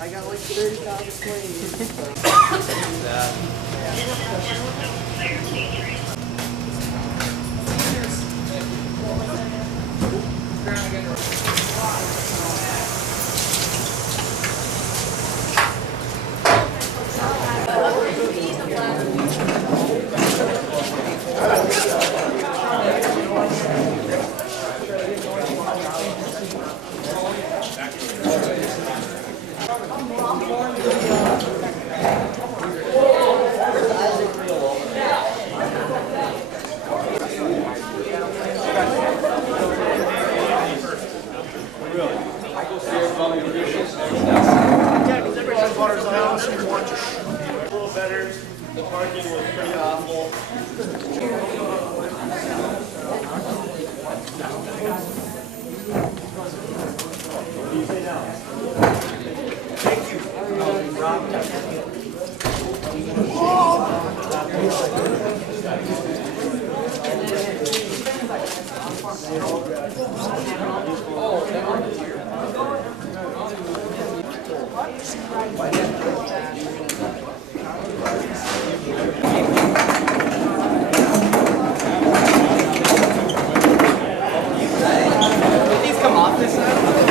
I got like 30,000 The parking was pretty awful. Thank you. These come off this side?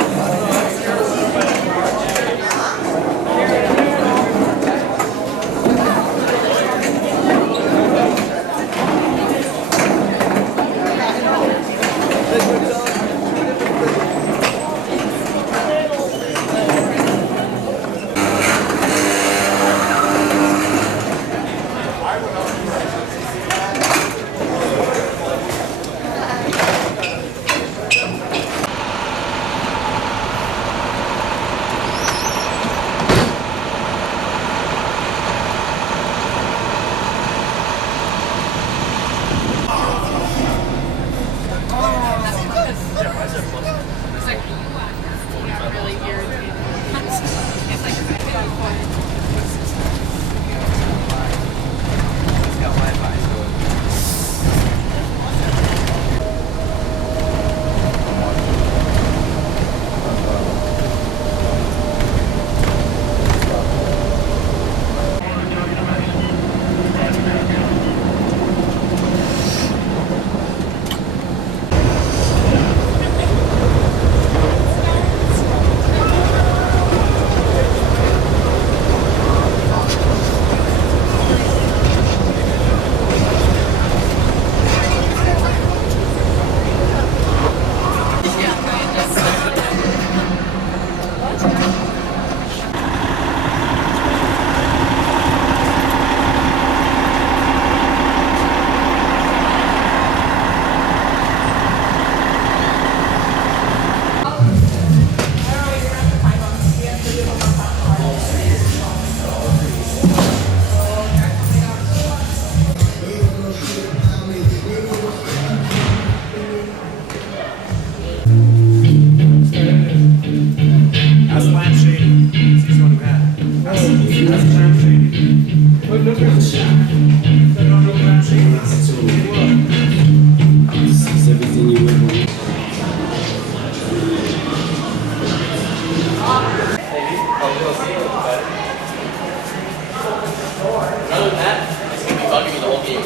Other than that, it's going to be bugging me the whole game.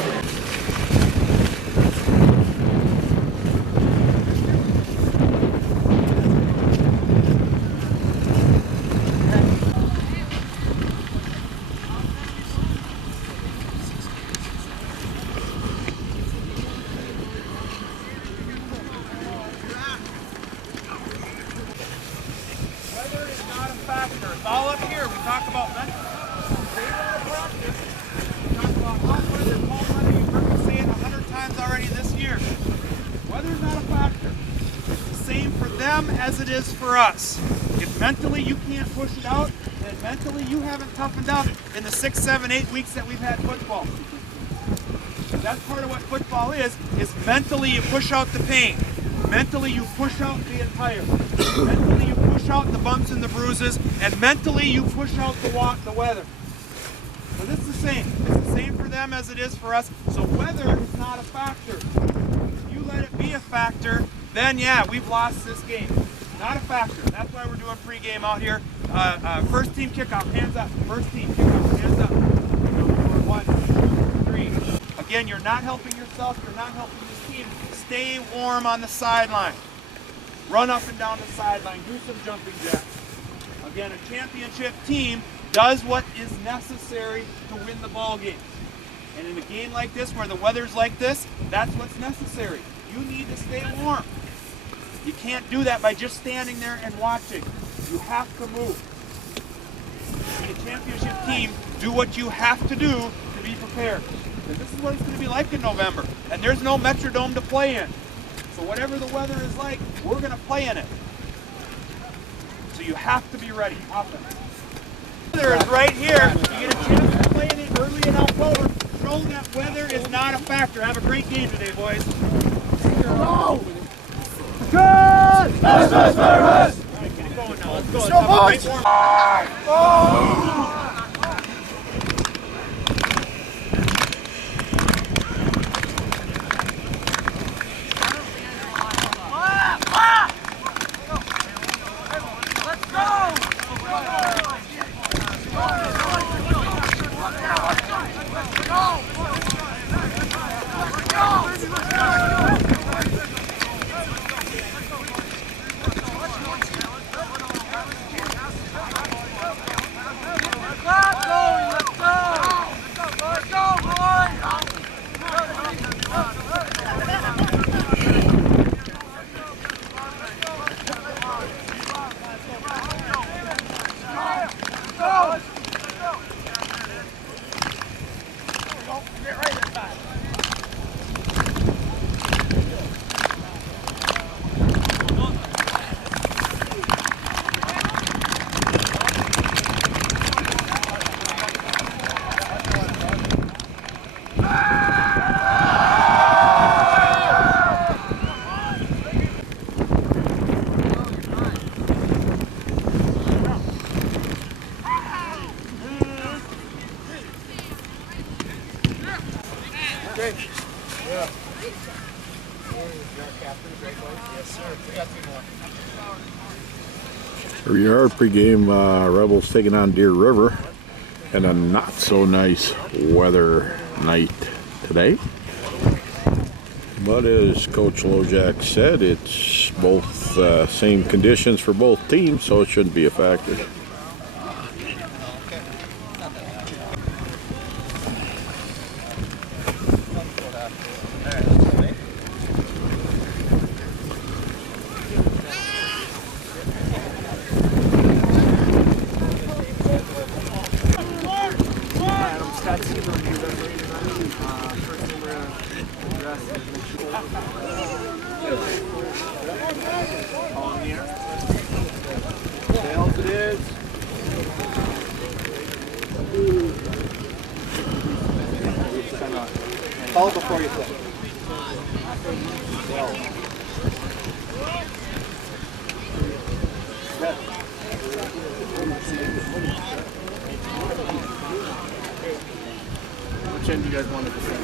Weather is not a factor. It's all up here. We talk about mental. We talk about hot weather, cold weather. You've heard me say it 100 times already this year. Weather is not a factor. It's the same for them as it is for us. If mentally you can't push it out, then mentally you haven't toughened up in the 6, 7, 8 weeks that we've had football. That's part of what football is mentally you push out the pain. Mentally you push out being tired. Mentally you push out the bumps and the bruises, and mentally you push out the weather. So this is the same. It's the same for them as it is for us. So weather is not a factor. If you let it be a factor, then yeah, we've lost this game. Not a factor. That's why we're doing pregame out here. First team kickoff, hands up. First team kickoff, hands up. 1, 2, 3. Again, you're not helping yourself. You're not helping this team. Stay warm on the sideline. Run up and down the sideline. Do some jumping jacks. Again, a championship team does what is necessary to win the ball game. And in a game like this, where the weather's like this, that's what's necessary. You need to stay warm. You can't do that by just standing there and watching. You have to move. To be a championship team, do what you have to do to be prepared. Because this is what it's going to be like in November. And there's no Metrodome to play in. So whatever the weather is like, we're going to play in it. So you have to be ready. Offense. Weather is right here. You get a chance to play in it early in October. Show that weather is not a factor. Have a great game today, boys. Go! Good! Pass! All right, get it going now. Let's go. Let's have a great warm-up. Here we are, pregame Rebels taking on Deer River, and a not so nice weather night today. But as Coach Lojak said, it's both same conditions for both teams, so it shouldn't be a factor. Call before you flip. Which end do you guys want to defend?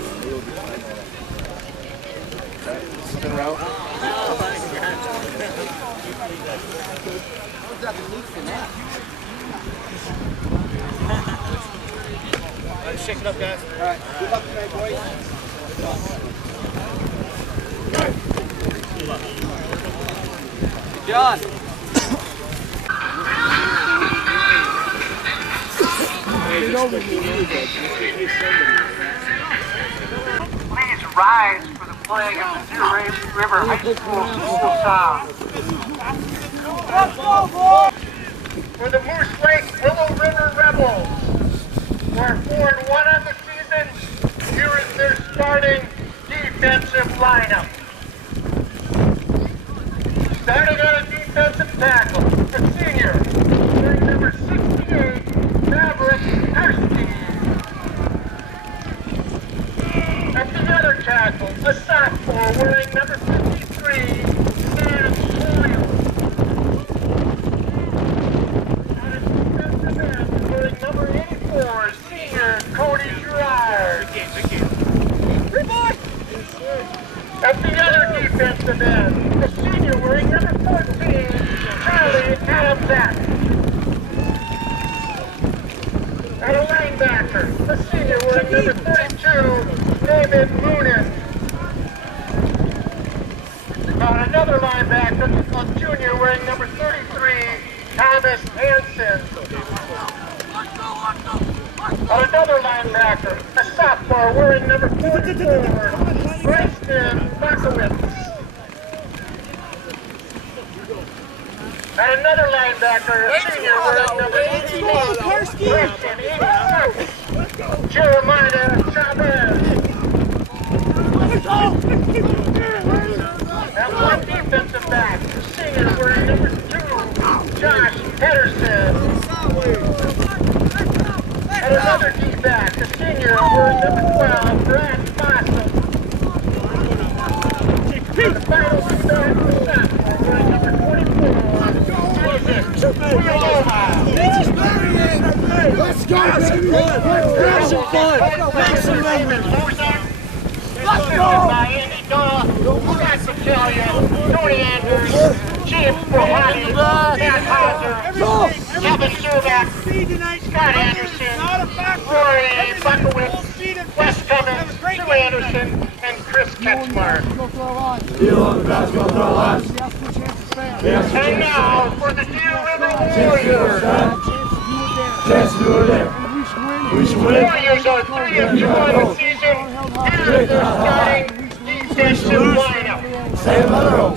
Spin around. Let's shake it up, guys. All right. Good luck tonight, boys. John. Please rise for the flag of the Deer River High School sound. For the Moose Lake Willow River Rebels, who are 4-1 on the season, here is their starting defensive lineup. Starting on a defensive tackle, the senior, wearing number 68, Maverick Hursti. At the other tackle, a sophomore wearing number 53, Sam Williams. On a defensive end, wearing number 84, senior Cody Gerard. At the other defensive end, the senior wearing number 14, set. At a linebacker, the senior wearing number 32, David Moonen. On another linebacker, a junior wearing number 33, Thomas Hansen. On another linebacker, a sophomore wearing number 44, Bryson Bakowitz. And another linebacker, a senior wearing number 88, Preston 86, Jeremiah Chavez. And one defensive back, a senior wearing number 2, Josh Pedersen. And another D-back, a senior wearing number 12, Brad Fossum. The final D-back, a sophomore wearing number 24, Let's go, baby! Let's have some fun! Make some movement! Let's go! By Andy Daw, Scott Battaglia, Tony Andrews, Jim Bohani, Matt Hauser, Kevin Surback, Scott Anderson, Rory Buckowitz, Wes Cummins, Sue Anderson, and Chris Ketchmark. And now for the Deer River Warriors. Chance to do it there. We should win. Warriors are 3-2 on the season. Here's their starting defensive lineup. Stay in the row.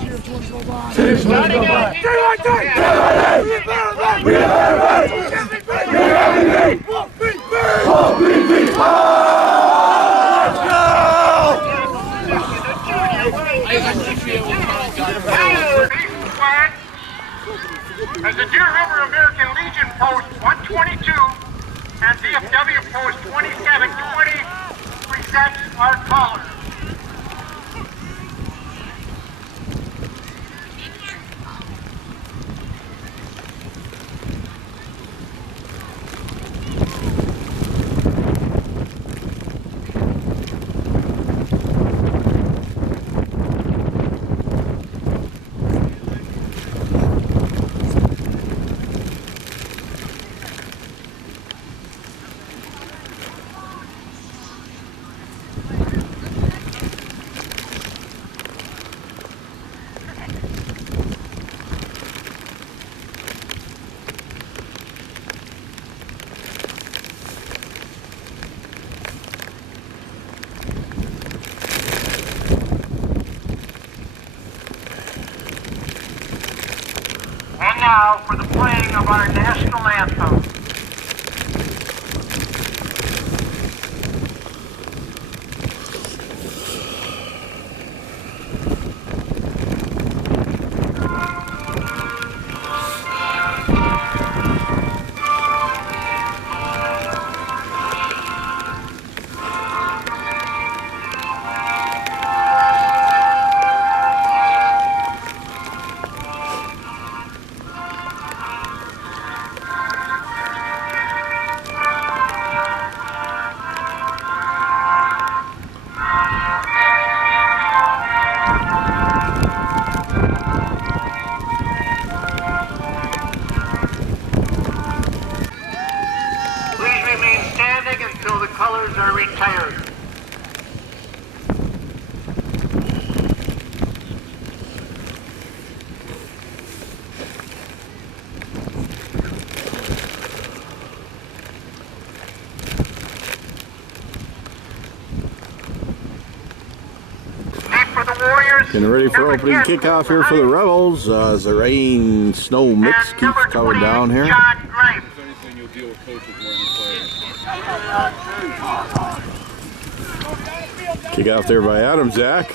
Starting out as the Deer River American Legion Post 122 and DFW Post 2720 presents our colors. And now for the playing of our national anthem. Until the colors are retired. For the Warriors, getting ready for opening kickoff here for the Rebels as the rain snow mix keeps coming down here. Kick out there by Adam Zach.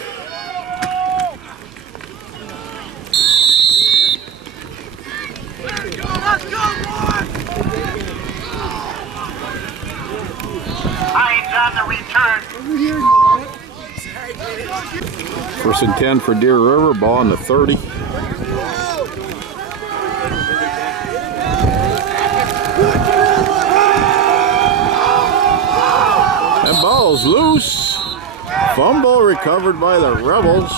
Hines on the return. First and 10 for Deer River, ball on the 30. And ball's loose. Fumble recovered by the Rebels.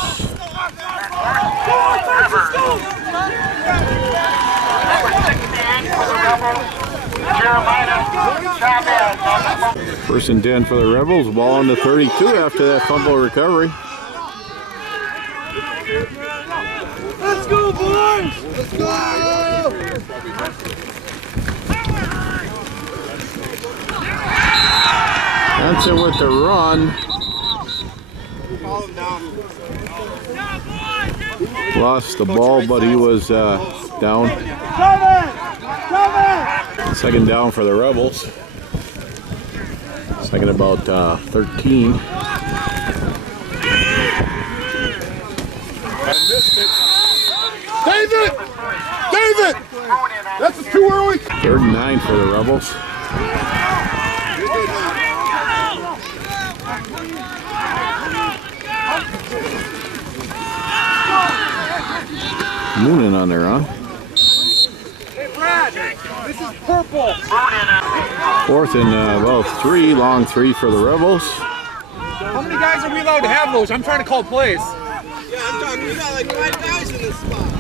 First and 10 for the Rebels. Ball on the 32 after that fumble recovery. Let's go, boys! Let's go! Johnson with the run. Lost the ball, but he was down. Second down for the Rebels. Second about 13. David! David! That's too early. 3rd and 9 for the Rebels. Moonin on their run. Hey, Brad, this is purple. 4th and about 3, long 3 for the Rebels. How many guys are we allowed to have those? I'm trying to call plays. Yeah, I'm talking. We got like 5 guys in this spot.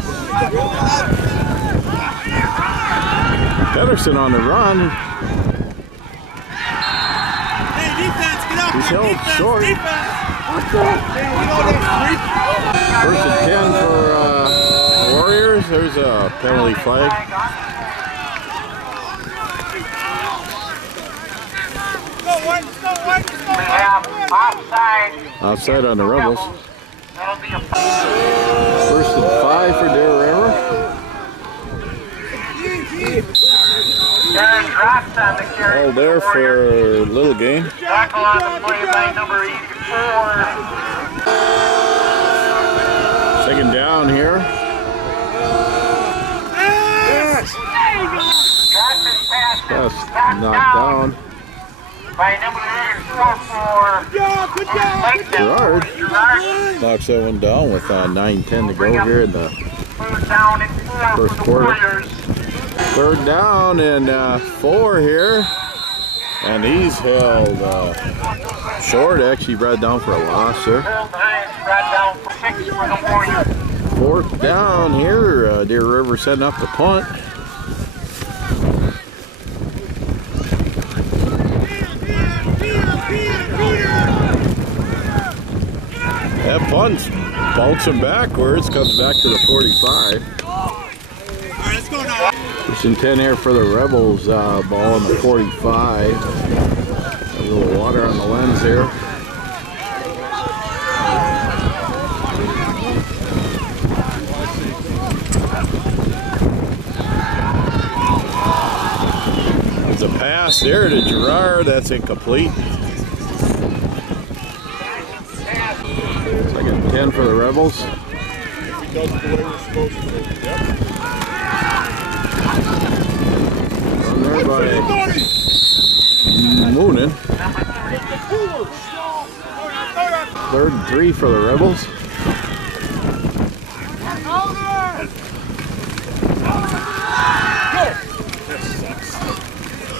Pedersen on the run. Hey, defense, get up. He's held Defense, short. defense. First and 10 for Warriors. There's a penalty flag. Offside on the Rebels. First and 5 for Deer River. All there for little game. Tackle on the play by number 84. Second down here. Pass knocked down. By number 84 for Gerard knocks that one down with 9:10 to go here in the down and 4 first for the quarter. Warriors. 3rd down and 4 here. And he's held short, actually brought down for a loss there. Brought down for 6 for the Warriors. 4th down here. Deer River setting up the punt. That punt's bouncing backwards, comes back to the 45. Alright, let's go now. First and 10 here for the Rebels. Ball on the 45. A little water on the lens here. There's a pass there to Gerard. That's incomplete. Second 10 for the Rebels. Run there by Moonin. 3rd and 3 for the Rebels.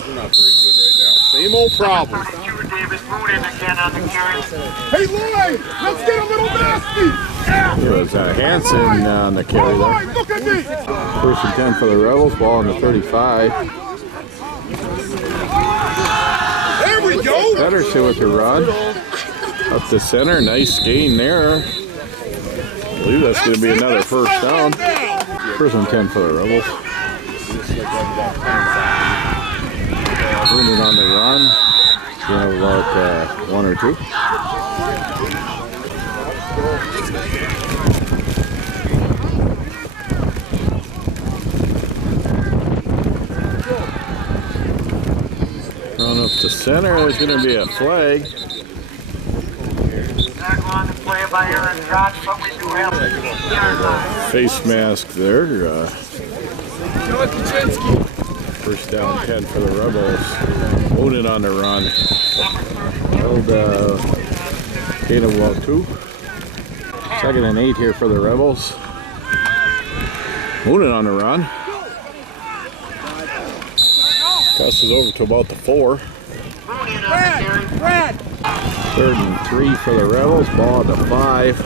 We're not very good right now. Same old problem. David Moonin again on the carry. Hey, Lloyd, let's get a little nasty. Yeah. There was Hanson on the carry there. Lloyd, look at me. 1st and 10 for the Rebels. Ball on the 35. There we go. Pedersen with the run. Up the center. Nice gain there. I believe that's going to be another first down. 1st and 10 for the Rebels. Moonin on the run. We have about 1 or 2. Run up the center. There's going to be a flag. Tackle on the play by Aaron Josh, but we do have Face mask there. First down 10 for the Rebels. Moonin on the run. Held gain of about 2. 2nd and 8 here for the Rebels. Moonin on the run. Passes over to about the 4. Brad. 3rd and 3 for the Rebels. Ball at the 5.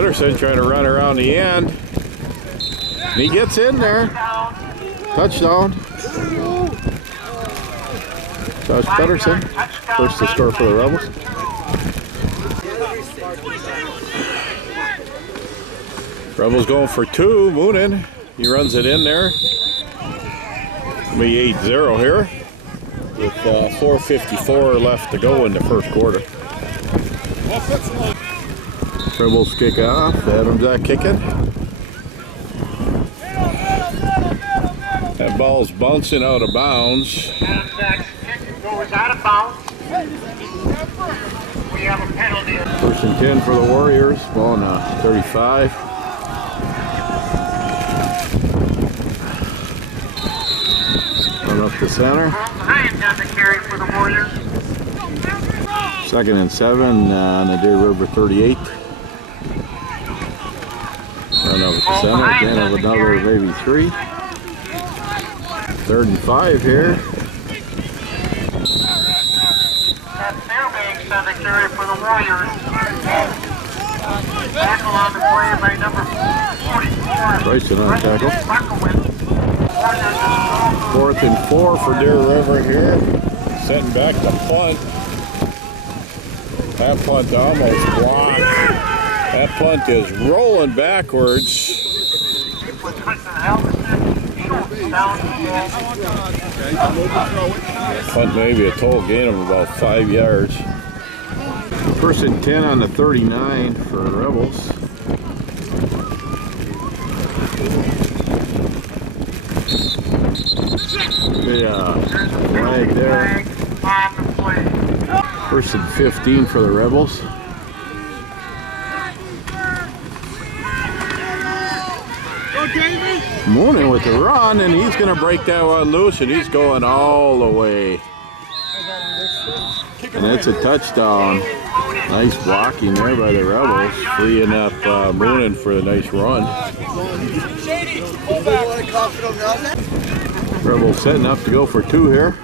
Pedersen trying to run around the end. And he gets in there. Touchdown. Josh Pedersen, first to score for the Rebels. Rebels going for 2. Moonin, he runs it in there. Be 8-0 here with 4:54 left to go in the first quarter. Rebels kick off. Adams kicking. That ball's bouncing out of bounds. Adams kick goes out of bounds. We have a penalty. 1st and 10 for the Warriors. Ball on 35. Run up the center. Ryan down the carry for the Warriors. 2nd and 7 on the Deer River 38. Run up the center. Again of another maybe 3. 3rd and 5 here. That's Fairbanks on the carry for the Warriors. Tackle on the play by number 44. Bryson on tackle. Buckowitz. 4th and 4 for Deer River here. Setting back the punt. That punt almost blocked. That punt is rolling backwards. Punt maybe a total gain of about 5 yards. 1st and 10 on the 39 for the Rebels. Flag there. 1st and 15 for the Rebels. Moonin with the run, and he's going to break that one loose, and he's going all the way. And it's a touchdown. Nice blocking there by the Rebels, freeing up Moonin for a nice run. Rebels setting up to go for 2 here.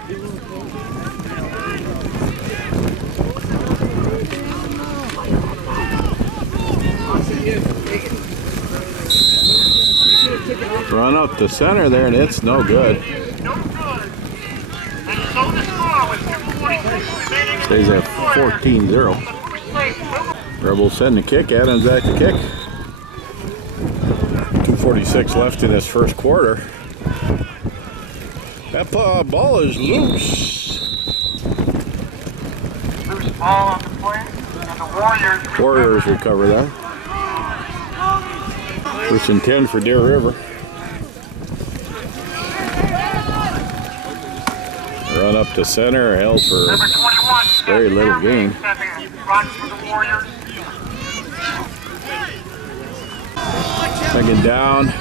Run up the center there, and it's no good. Stays at 14-0. Rebels send the kick. Adams at the kick. 2:46 left in this first quarter. That ball is loose. Loose ball on the play, and the Warriors recover that. 1st and 10 for Deer River. Run up to center, held for very little gain. Second down.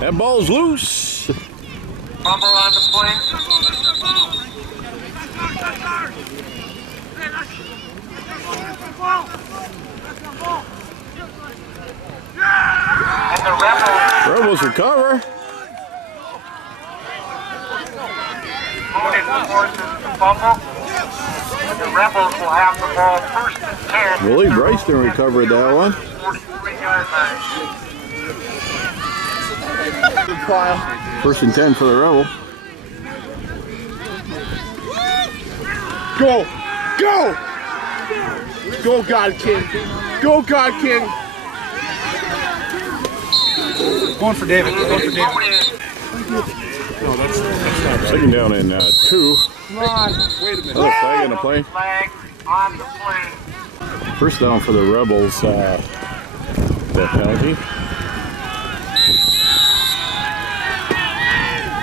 That ball's loose. Fumble on the play. And the Rebels recover. Moonin forces the fumble. And the Rebels will have the ball 1st and 10. Willie Bryson recovered that one. 43-yard line. 1st and 10 for the Rebel. Go! Go! Go, God King! Go, God King! Going for David. Going for David. Second down and 2. Come on! Wait a minute. Another flag in the play. Flag on the play. 1st down for the Rebels. The penalty.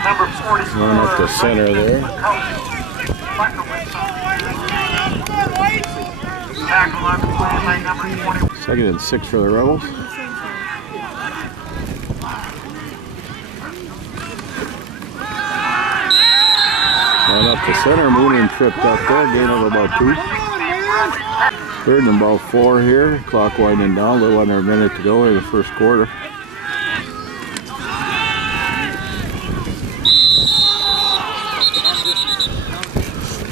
Number 44. Run up the center there. Tackle on the play by number 20. 2nd and 6 for the Rebels. Run up the center. Moonin tripped up there. Gain of about 2. 3rd and about 4 here. Clock winding down. A little under a minute to go in the first quarter.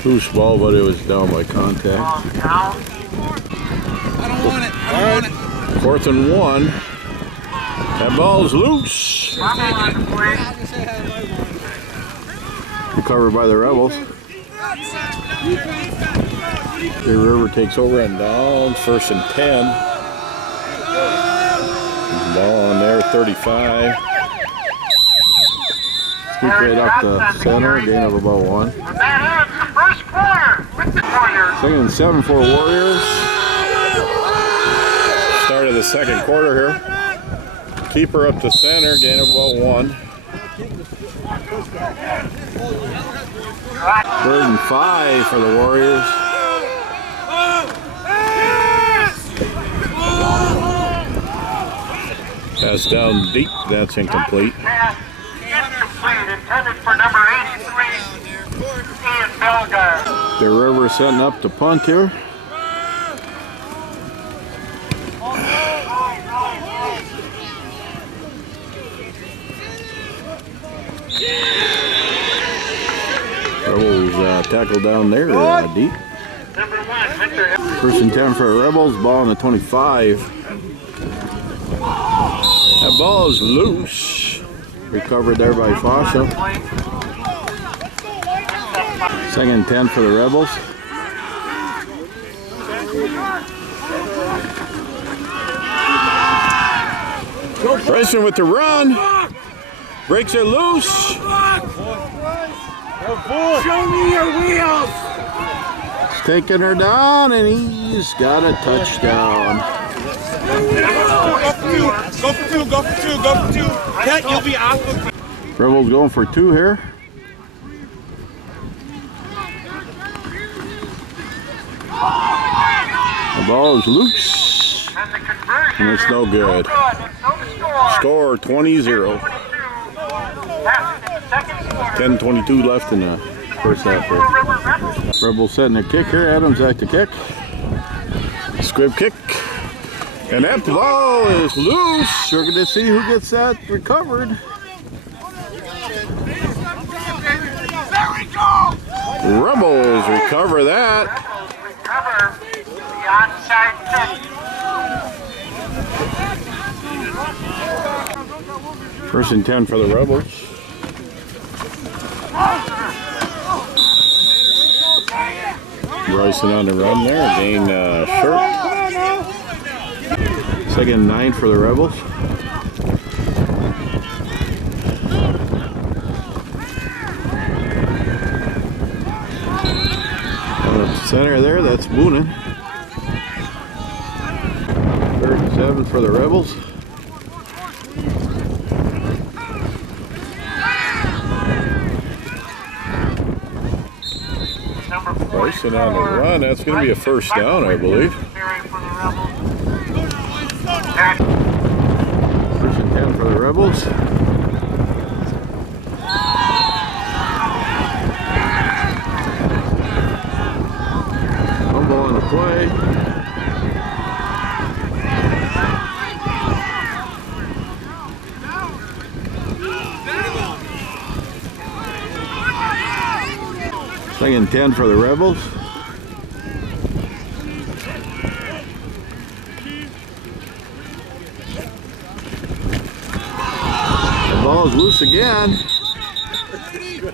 Loose ball, but it was down by contact. 4th and 1. That ball's loose. Recovered by the Rebels. The River takes over and down. 1st and 10. Ball on there, 35. Scoop right up the center, gain of about 1. Second and 7 for Warriors. Start of the second quarter here. Keeper up to center, gain of about 1. 3rd and 5 for the Warriors. Pass down deep, that's incomplete. Intended for number 83, Ian Belgar. The River setting up to punt here. Rebels tackle down there deep. Number 1, Victor. 1st and 10 for the Rebels, ball on the 25. That ball is loose. Recovered there by Fossa. 2nd and 10 for the Rebels. Bryson with the run. Breaks it loose. Show me your wheels. He's taking her down and he's got a touchdown. Go for two. Kent, you'll be off of. Rebels going for 2 here. The ball is loose. And it's no good. Score 20-0. 10:22 left in the first half here. Rebels setting a kick here. Adams at the kick. Squib kick. And that ball is loose. We're going to see who gets that recovered. Rebels recover that. Recover the onside kick. 1st and 10 for the Rebels. Bryson on the run there. Gain short. 2nd and 9 for the Rebels. Center there, that's Boonin. 3rd and 7 for the Rebels. Bryson on the run, that's going to be a 1st down, I believe. 1st and 10 for the Rebels. Fumble on the play. Second and 10 for the Rebels. The ball is loose again.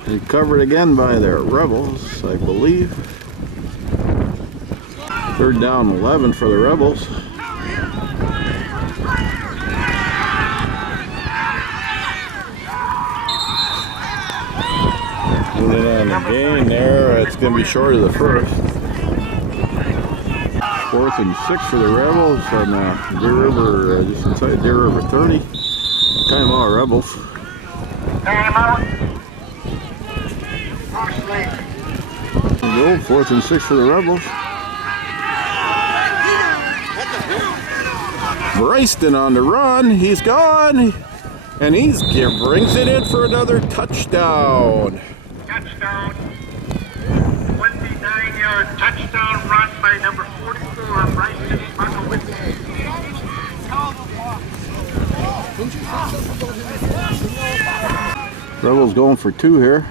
Recovered again by the Rebels, I believe. 3rd down 11 for the Rebels. Moving on the gain there, it's going to be short of the 1st. 4th and 6 for the Rebels on Deer River, just inside Deer River 30. Timeout Rebels. Timeout. 4th and 6 for the Rebels. Bryston on the run, he's gone, and he brings it in for another touchdown. Touchdown. 29-yard touchdown run by number 44, Bryson Buckowitz. Rebels going for 2 here.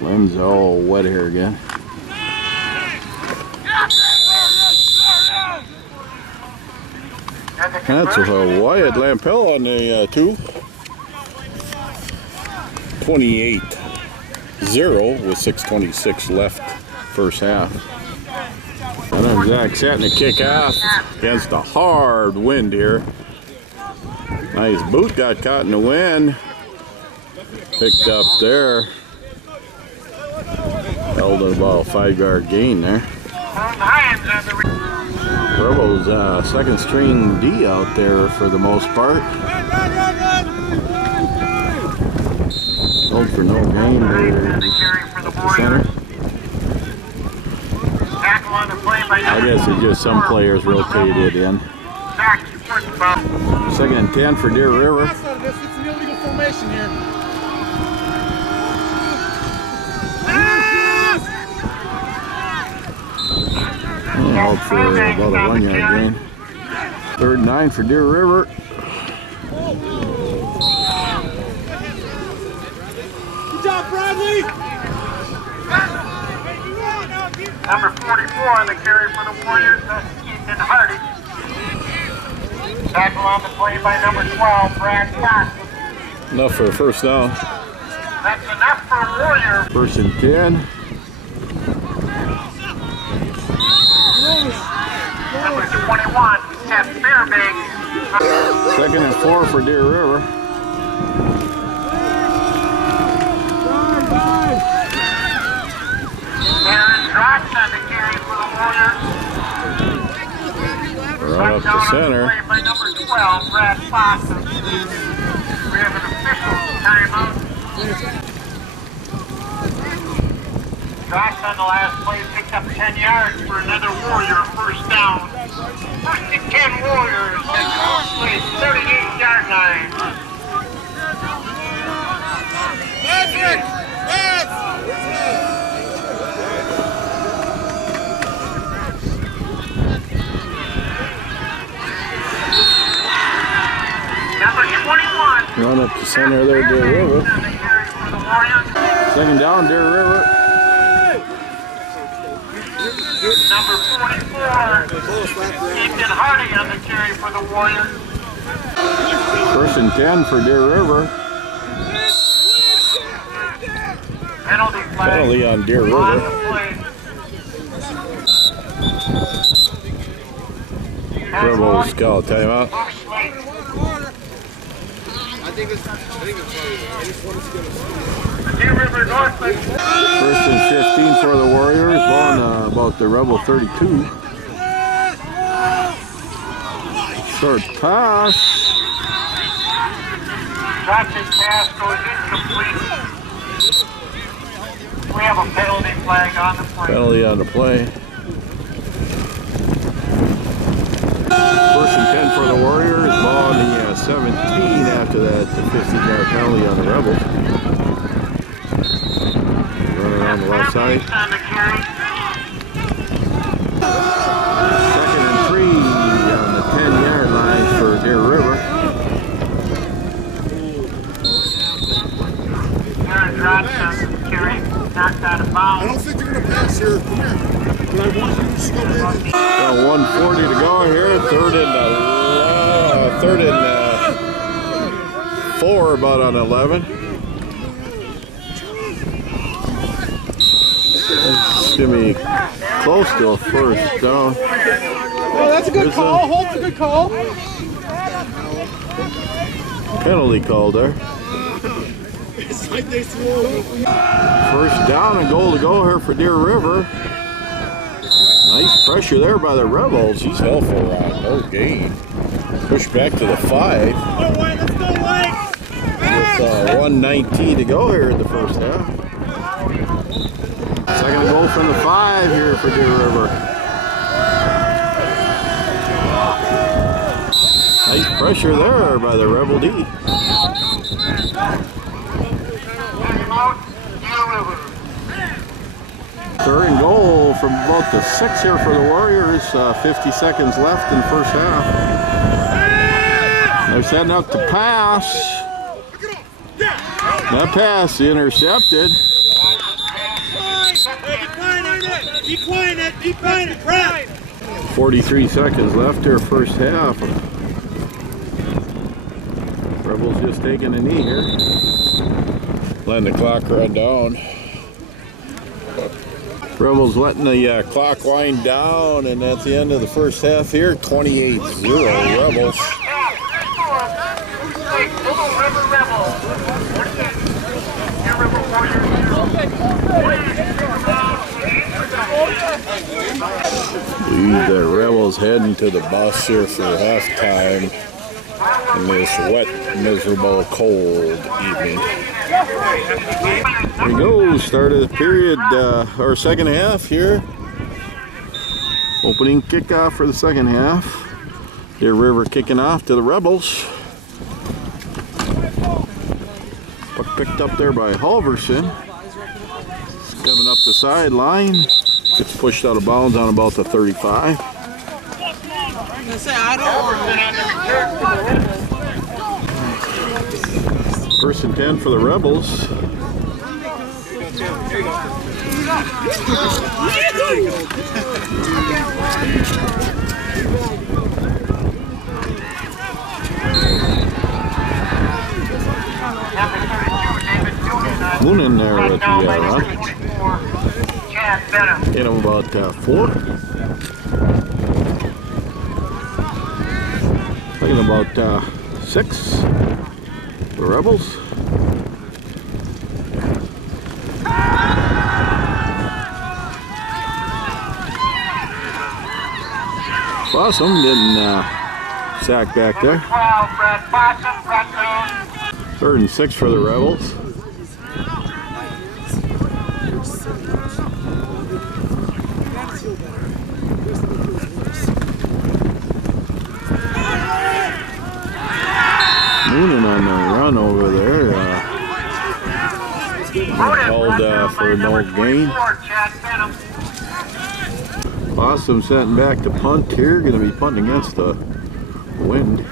Lynn's all wet here again. That's a Wyatt Lampell on the 2. 28-0 with 6:26 left first half. And then Zach setting the kick off against a hard wind here. Nice boot got caught in the wind. Picked up there. Held at about a 5-yard gain there. Rebels second string D out there for the most part. Hold for no gain there at the center. I guess it's just some players rotated in. Second and 10 for Deer River. It's an illegal formation here. Out for about a 1-yard gain. 3rd and 9 for Deer River. Good job, Bradley. Number 44 on the carry for the Warriors, that's Ethan Hardy. Tackle on the play by number 12, Brad Fox. Enough for a first down. That's enough for Warrior. 1st and 10. Number 21, Jeff Fairbank. 2nd and 4 for Deer River. Aaron Drops on the carry for the Warriors. Right up the center. Play by number 12, Brad Fox. We have an official timeout. Drops on the last play, picked up 10 yards for another Warrior first down. 1st and 10 Warriors at the 38-yard line. Number 21. Run up the center there, Deer River. 2nd down, Deer River. Number 44, Ethan Hardy on the carry for the Warriors. 1st and 10 for Deer River. Penalty flag. Penalty on Deer On River. the play. Rebels call a timeout. Deer River Northland. 1st and 15 for the Warriors. Ball on about the Rebel 32. Short pass. Johnson pass goes incomplete. We have a penalty flag on the play. Penalty on the play. 1st and 10 for the Warriors. Ball on the 17 after that. The 15-yard penalty on the Rebels. Running on the left side. On the carry. 2nd and 3 on the 10-yard line for Deer River. Aaron drops on the carry. Knocked out of I bounds. don't think they're going to pass here. Come here. But I want you to just go in. Got 1:40 to go here. 3rd and 4, about on 11. It's gonna be close to a first down. Oh, that's a good call. Holt's a good call. Penalty called there. It's like they threw. 1st down and goal to go here for Deer River. Nice pressure there by the Rebels. He's held for no gain. Pushed back to the 5. With 1:19 to go here in the first half. 2nd goal from the 5 here for Deer River. Nice pressure there by the Rebel D. Timeout, Deer River. 3rd and goal from about the 6 here for the Warriors. 50 seconds left in the first half. They're setting up to pass. That pass intercepted. Decline it, Brad. 43 seconds left here first half. Rebels just taking a knee here. Letting the clock run down. Rebels letting the clock wind down, and that's the end of the first half here. 28-0 Rebels. The Rebels heading to the bus here for halftime in this wet, miserable, cold evening. There we go, start of the period, our second half here. Opening kickoff for the second half. Deer River kicking off to the Rebels. Puck picked up there by Halverson. It's coming up the sideline. Gets pushed out of bounds on about the 35. First and 10 for the Rebels. Moon in there at the in about 4. Looking about 6. The Rebels. Possum didn't sack back there. 3rd and 6 for the Rebels. Moonin on the run over there. Held for no gain. Possum setting back to punt here. Going to be punting against the wind.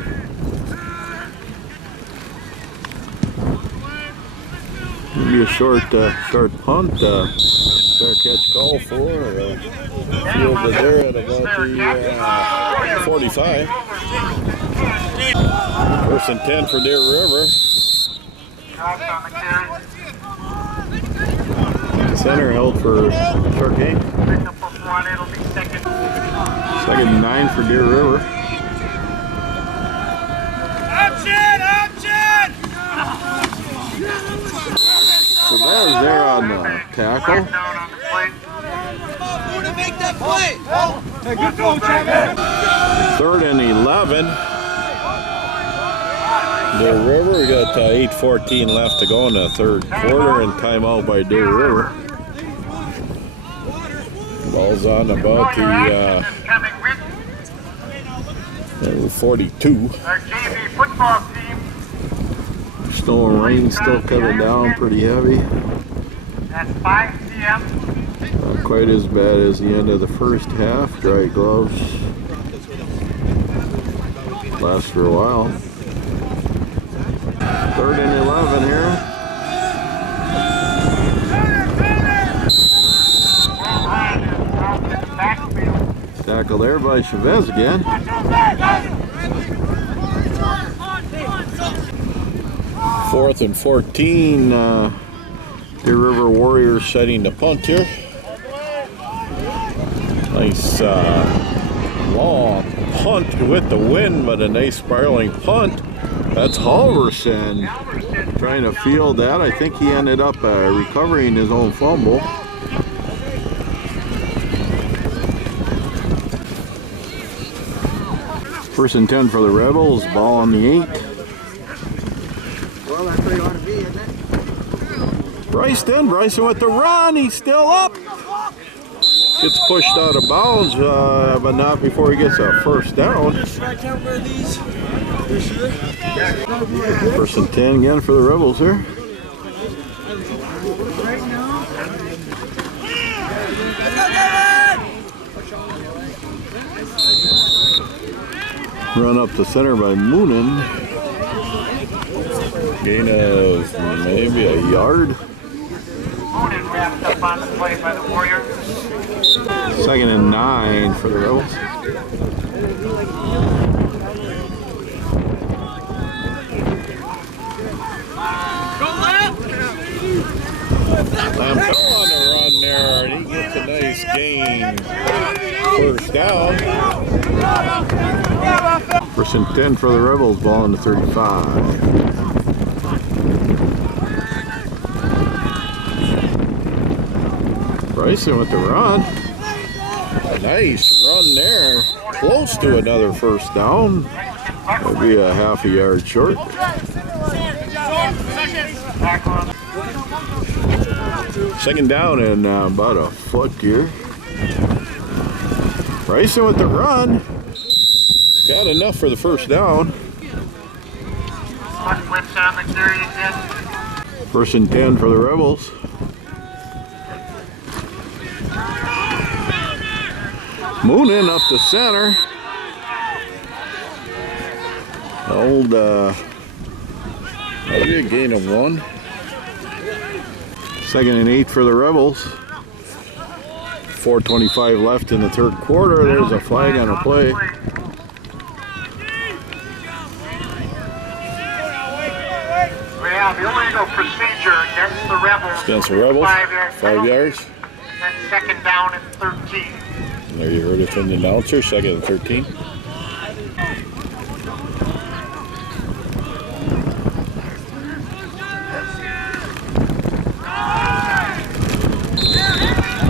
Maybe a short punt. Fair catch call for. Fielded there at about the 45. First and 10 for Deer River. Center held for short game. Second and 9 for Deer River. Chavez there on the tackle. Third and 11. Deer River, we got 8:14 left to go in the third quarter, and timeout by Deer River. Ball's on about the 42. Our JV football team. Snow and rain still coming down pretty heavy. At 5 p.m. Not quite as bad as the end of the first half. Dry gloves last for a while. 3rd and 11 here. Tackle there by Chavez again. 4th and 14. Deer River Warriors setting the punt here. Nice long punt with the wind, but a nice spiraling punt. That's Halverson trying to field that. I think he ended up recovering his own fumble. First and 10 for the Rebels. Ball on the 8. Well, that's where you ought to be, isn't it? Bryson with the run. He's still up. Gets pushed out of bounds, but not before he gets a first down. First and 10 again for the Rebels here. Run up the center by Moonin. Gain of maybe a yard. Moonin wrapped up on the play by the Warriors. 2nd and 9 for the Rebels. Lampel on the run there, and he gets a nice gain. First down. First and 10 for the Rebels, ball on the 35. Bryson with the run. A nice run there. Close to another first down. Maybe a half a yard short. Second down and about a foot here. Bryson with the run. Got enough for the first down. First and 10 for the Rebels. Moonin up the center. Old, maybe a gain of 1. Second and 8 for the Rebels. 4:25 left in the third quarter. There's a flag on a play. We have illegal procedure against the Rebels. Against the Rebels, 5 yards. And second down and 13. There you heard it from the announcer, second and 13.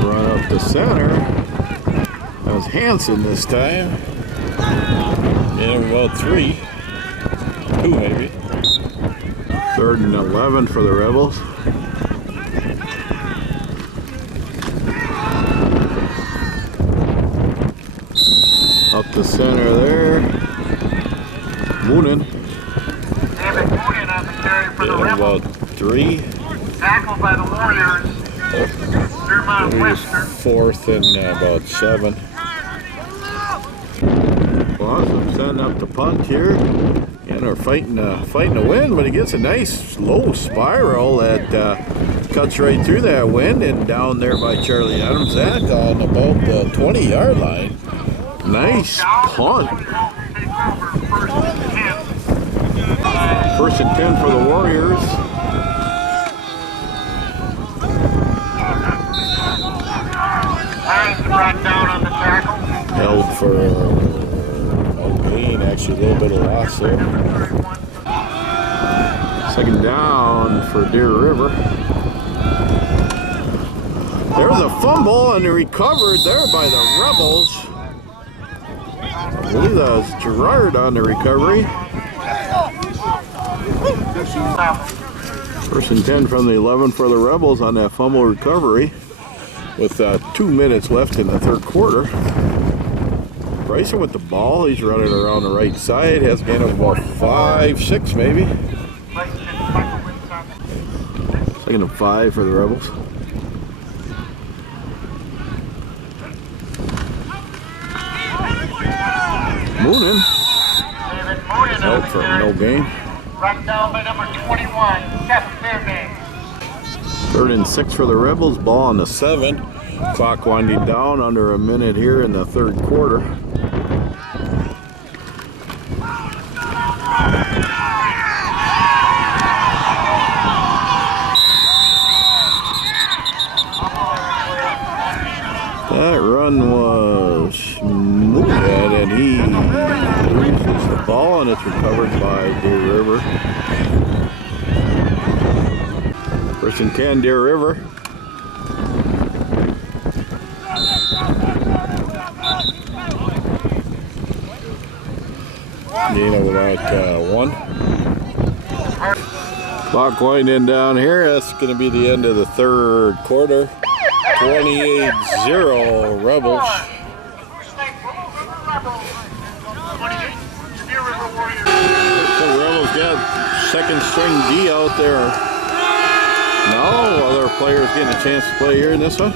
Run up the center. That was Hansen this time. And about 3. 2 maybe. Third and 11 for the Rebels. Up the center there. Moonin. David Moonin on the carry for the Rebels. About 3. Tackled by the Warriors. Dermont Western. Fourth and about 7. Blossom setting up the punt here. And are fighting to win, but he gets a nice slow spiral that cuts right through that wind and down there by Charlie Adams. That on about the 20-yard line. Nice punt. First and 10 for the Warriors. Brought down on the tackle. Held for no gain, actually a little bit of loss there. Second down for Deer River. There's a fumble and recovered there by the Rebels. I believe that was Gerard on the recovery. First and 10 from the 11 for the Rebels on that fumble recovery. With 2 minutes left in the third quarter. Bryson with the ball. He's running around the right side. Has gain of about 5, 6 maybe. Second and 5 for the Rebels. Moonin. Out for no gain. Brought down by number 21, Jeff Fairbanks. Third and 6 for the Rebels. Ball on the 7. Clock winding down, under a minute here in the third quarter. That run was Moorhead, and he loses the ball, and it's recovered by Deer River. First and 10, Deer River. Gain of about 1. Clock winding down here. That's going to be the end of the third quarter. 28-0 Rebels. The Rebels got second string D out there. No other players getting a chance to play here in this one.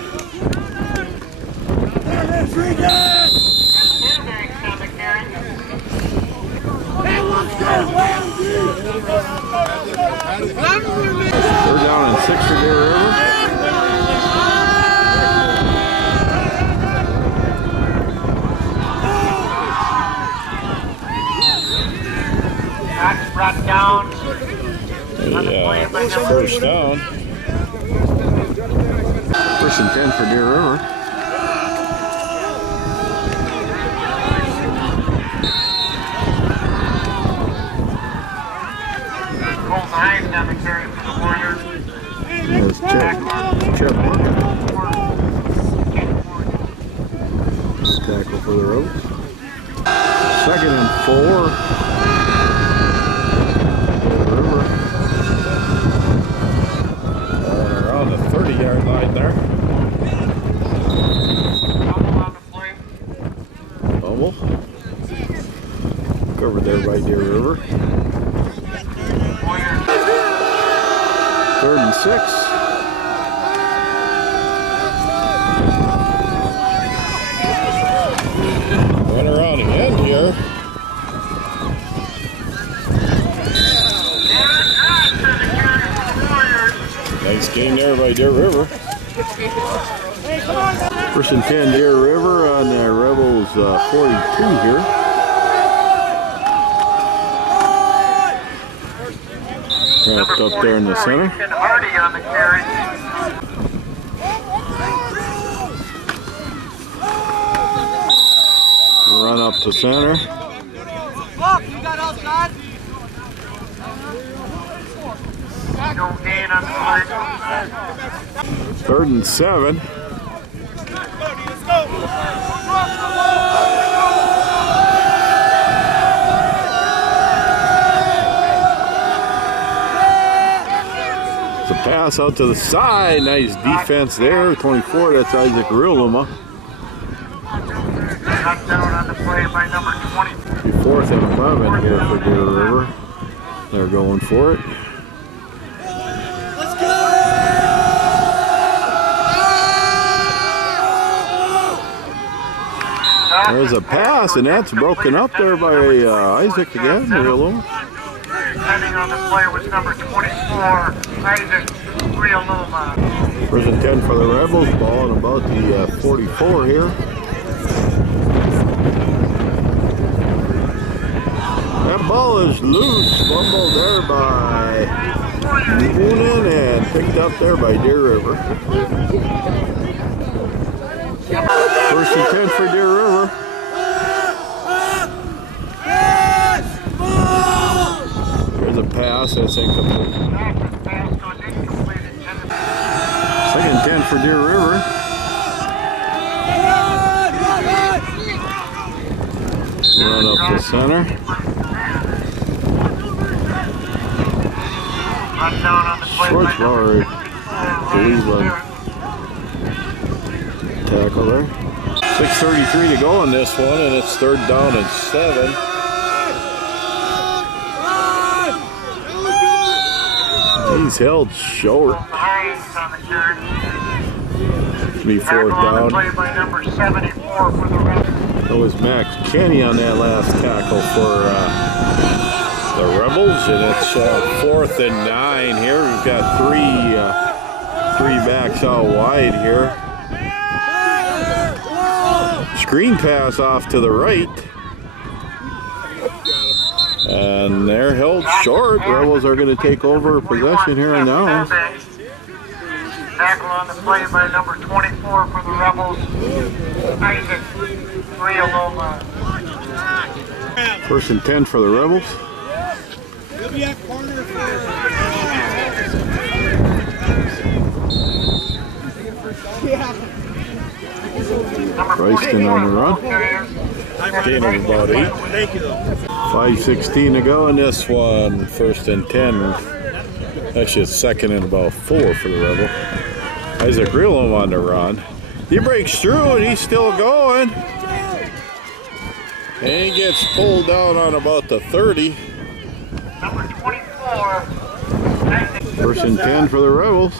Third down and 6 for Deer River. That's brought down. First down. First and 10 for Deer River. Goal 9 down the carry for the Warriors. There's Chip working. Tackle for the Rebels. Second and 4. River. Around the 30-yard line there. Fumble. Covered there by Deer River. 3rd and 6. Went around again here. Nice gain there by Deer River. First and 10 Deer River on the Rebels 42 here. Wrapped up there in the center. Hardy on the carry. Run up to center. No gain on the play. 3rd and 7. It's a pass out to the side. Nice defense there. 24, that's Isaac Riluma. Touchdown on the play by number 20. 4th and 11 here for Deer River. They're going for it. There's a pass, and that's broken up there by Isaac again. Riluma. Heading on the play was number 24, Isaac Riluma. First and 10 for the Rebels. Ball at about the 44 here. That ball is loose. Fumbled there by Noonan and picked up there by Deer River. First and 10 for Deer River. There's a pass. That's incomplete. Second 10 for Deer River. Run up the center. Schwartzbauer, Cleveland. Tackle there. 6:33 to go on this one, and it's 3rd down and 7. He's held short. Be 4th down. That was Max Kenny on that last tackle for the Rebels, and it's 4th and 9 here. We've got three backs out wide here. Screen pass off to the right. And they're held short. Rebels are going to take over possession here and now. Tackle on the play by number 24 for the Rebels, Isaac Riluma. 1st and 10 for the Rebels. Royston on the run. Gain of about 8. 5:16 to go in this one. 1st and 10. Actually, it's 2nd and about 4 for the Rebel. Isaac Rilum on the run. He breaks through and he's still going. And he gets pulled down on about the 30. Number 24. 1st and 10 for the Rebels.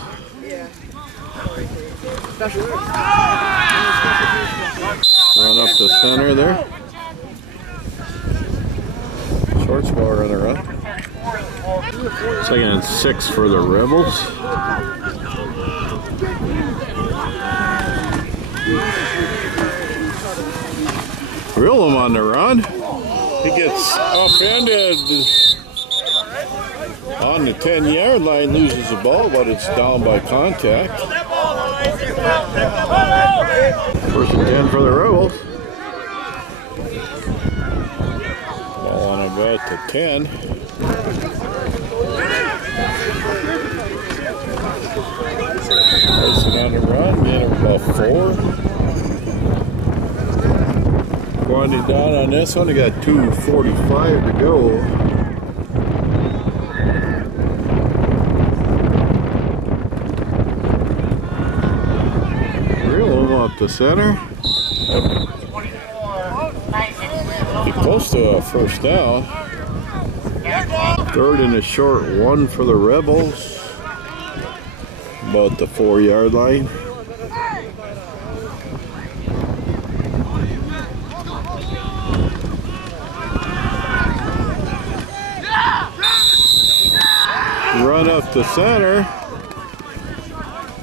Run up the center there. Schwartzbauer on the run. 2nd and 6 for the Rebels. Rilum on the run. He gets upended on the 10-yard line, loses the ball, but it's down by contact. First and 10 for the Rebels. Ball on about to 10. Racing on the run, gain of about 4. Winding down on this one, we got 2:45 to go. Reel him up the center. Be close to a first down. Third and a short 1 for the Rebels. About the 4-yard line. Run up the center.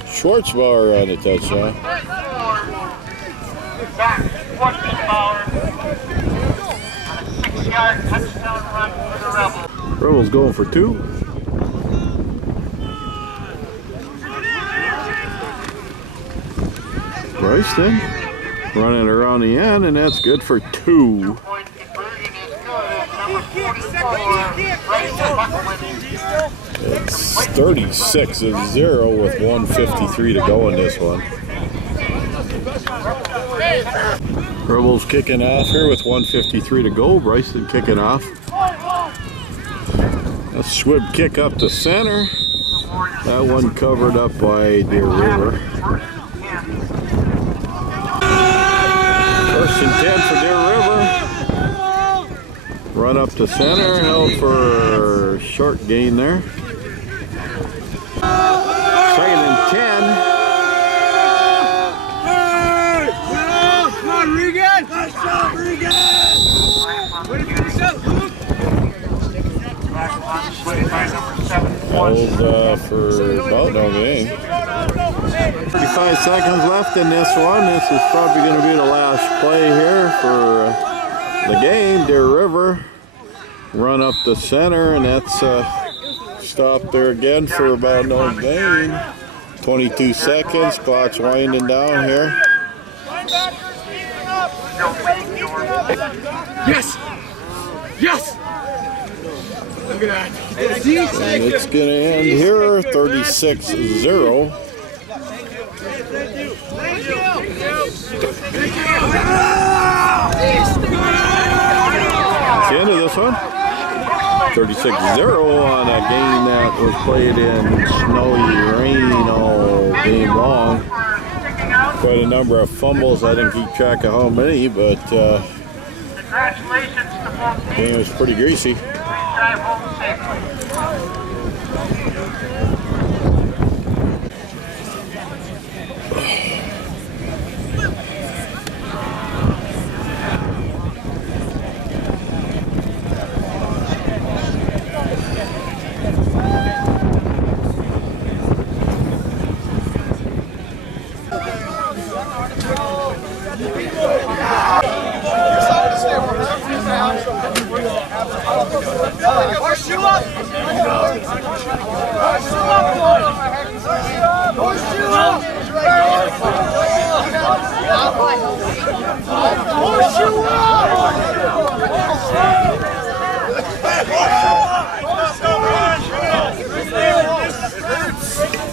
Schwartzbauer on the touchdown. Back, Schwartzbauer on a 6-yard touchdown run for the Rebels. Rebels going for 2. Royston running around the end, and that's good for 2. It's 36-0 with 1:53 to go in this one. Rebels kicking off here with 1:53 to go. Bryson kicking off. A swib kick up the center. That one covered up by Deer River. First and 10 for Deer River. Run up the center, held for a short gain there. Second and 10. Come on, Regan! Nice job, Regan! Way to finish up, Luke! Hold for about no gain. 55 seconds left in this one. This is probably going to be the last play here for the game. Deer River run up the center, and that's stop there again for about no gain. 22 seconds. Clock's winding down here. Yes! Yes! Look at that. And it's going to end here 36-0. That's the end of this one. 36-0 on a game that was played in snowy rain all game long. Quite a number of fumbles. I didn't keep track of how many, but the game was pretty greasy. Drive home safely. Horseshoe up! Horseshoe up! Horseshoe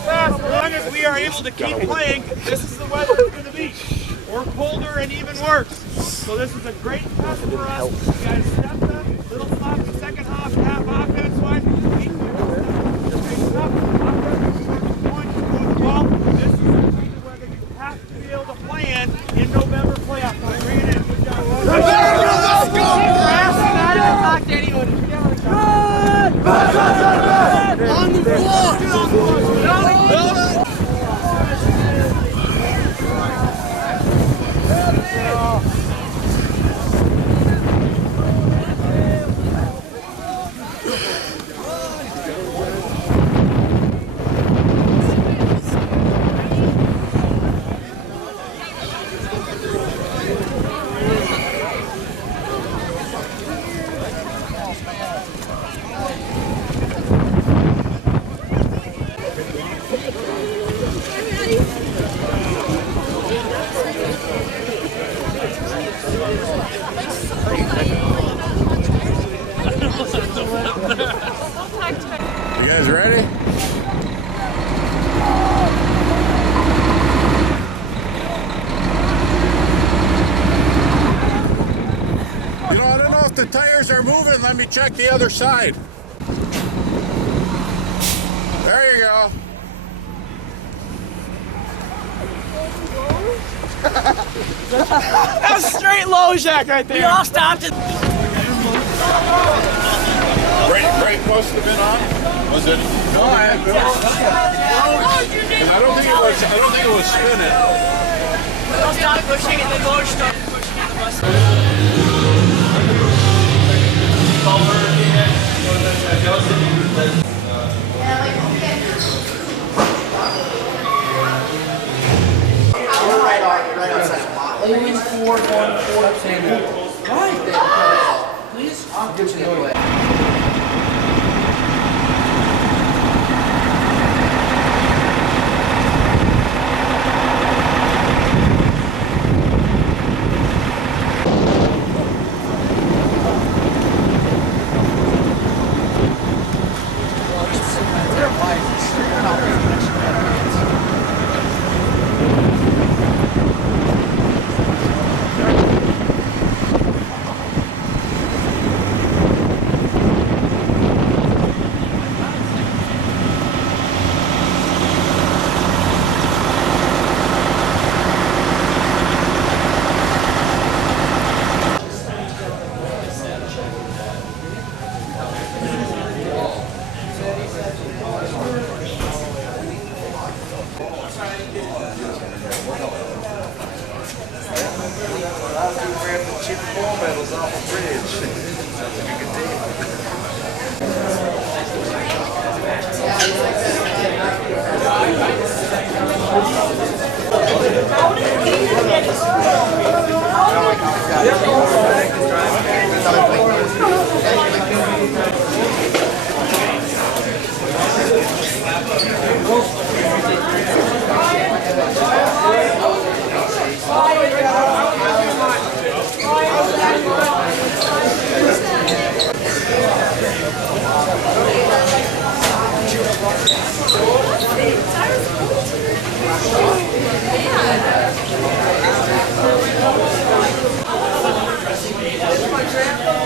As long as we are able to keep playing, this is the weather it's going to be. Or colder and even worse. So this is a great test for us. You guys stepped up, little sloppy second half offense-wise. This is the kind of weather you have to be able to play in November playoff time. Bring it in. Good job. Let's go! On the floor! the tires are moving, let me check the other side. There you go. That's straight low jack right there. We all stopped it. Brake must have been on. Was it? No, I had no. And I don't think it was spinning. We all stopped pushing and the motor started pushing in the bus. Right outside. Always 4-1-4-2. Right. Please? I'll get you the other way. Yeah.